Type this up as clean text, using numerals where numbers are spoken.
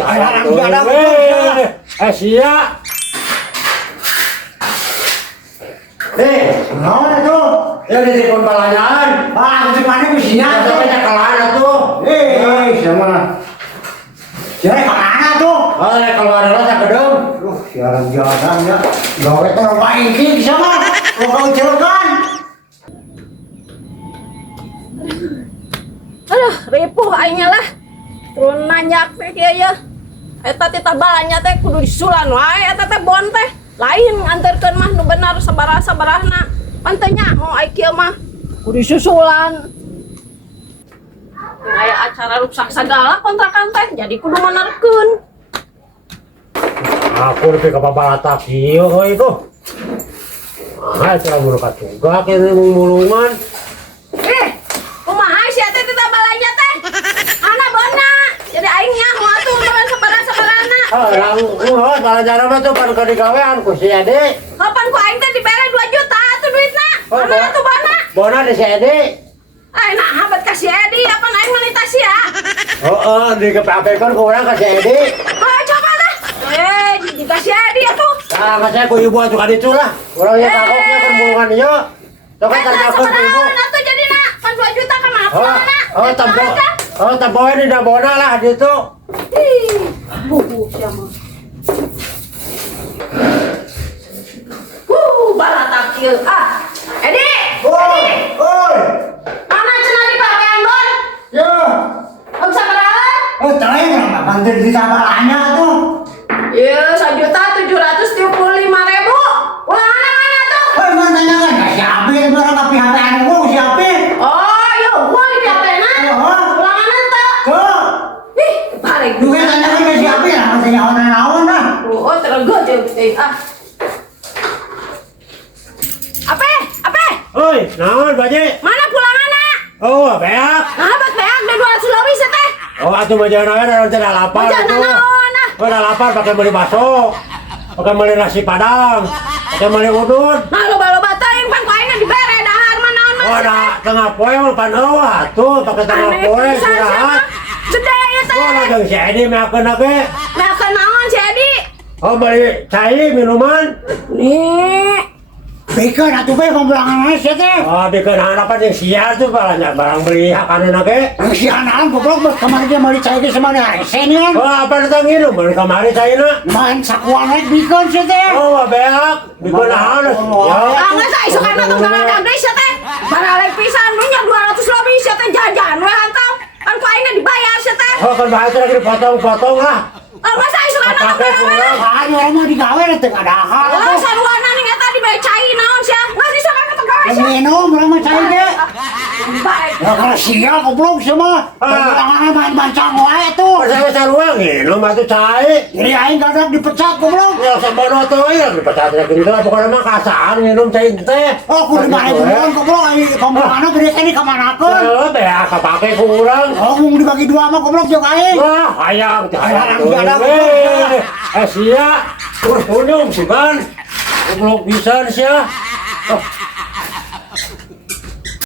hayang sia. Naon atuh? Ya di telepon balangan. Ah, di mana bisinya? Sampai kalaan atuh. Sama. Siapa kana tuh? Oh, keluar lah tak gedung. Siaran jalannya. Gawe teh baik sama. Kau celokan. Aduh, ripuh aingnya lah. Turun nanyak teh kieu ya. Eta teh balanya teh kudu disulan wae eta teh bon teh. Lain anterkeun mah nu benar sabaraha-sabarahna. Pan teh nyaho ai kieu mah kudu disusulan. Kayak acara rusak segala kontrakan teh jadi kudu menerkeun. Aku lebih ke babalata kieu euy tuh. Ah, cara mulu katuga kene mulungan. Kumaha sia teh teh balanya teh? Ana bona. Jadi aing nyaho atuh lawan sabaraha-sabarahna. Orang balajar mah tuh pada digawean ku si Ade. Kapan ku aing teh dibere 2 juta atuh duitna. Mana atuh bona? Bona di si Ade. Nah habat kasih Edi, apa aing manitasi ya? Dikepapekan ku urang ka si Ade. Oh, coba lah. Dikasih Edi atuh. Ah, saya ku ibu atuh ka ditu lah. Urang ieu takoknya kan mulungan ieu. Sok tarjakeun ku ibu. Atuh jadi nak, pan 2 juta ka mah. Tempo ini dah bona lah ditu. Buku siapa? Balatak kieu. Edi. Oi. Mana cenah dipakean Bon? Ya. Om sabaraha? Terakhir kenapa bantu di sabaranya tuh? Iya, 1.735.000. Ulanganna mana tuh? Emang tanya kan siapa yang barang tapi HP anu siapa? Oh, ya gua di HP-na. Ulanganna teh. Tuh. Ih, balik. Duwe tanya kan siapa ya? Masih naon dah. Oh, tergeut teh. Apa? Oi, naon baje? Mana pulanganna? Oh, beak. Nah, bet beak da 200 lebih teh. Oh, atuh bajana we da teh lapar. Bajana naon ah? Oh, da lapar pakai beli bakso. Pakai beli nasi padang. Pakai beli udun. Nah, loba-loba teh yang pan ku aing dibere dahar mah naon mah. Oh, da tengah poe mah pan eueuh atuh pakai tengah poe istirahat. Gede ya teh. Oh, da geus si Edi meakeun ge. Meakeun naon si Edi? Oh, beli cai minuman. Nih. Beken atuh be pembelangan sih teh. Oh, bikin harapan yang siar tuh barang beli hakanan ge. Si anak goblok kemarin dia mau dicai ke semana senian. Oh, apa datang ngilu beli kamari caina. Main sakuan aja bikin sih teh. Oh, beak. Bikin halus. Ya. Angga sa isukan mah tong baladag deui sia teh. Balaleg pisan nu nya 200 lebih sia teh jajan we hantam. Kan ku aing dibayar sia teh. Oh, kan bahasa lagi dipotong-potong lah. Oh, masa isukan mah tong baladag. Ah, orang mau digawe teh ada hal. Oh, saruana ning eta dibecai naon sia. Geus isukan mah tong gawe sia. Minum orang mau cai ge. Baik. Ya kalau sial goblok semua. Pembelangan main bancang wae tuh. Pasal ruang ngilu mah tuh cai. Jadi aing gadak dipecat goblok. Ya sampeun tuh ya dipecat lagi gitu pokoknya mah kasaan nginum cai teh. Oh, kudu mah bukan goblok aing pembelangan gede teh di kamanakeun. Oh, beak kapake ku urang. Oh, mau dibagi dua mah goblok jeung aing. Wah, hayang Hayang diadap. sia. Terus unung sih kan. Goblok pisan sia. Oh,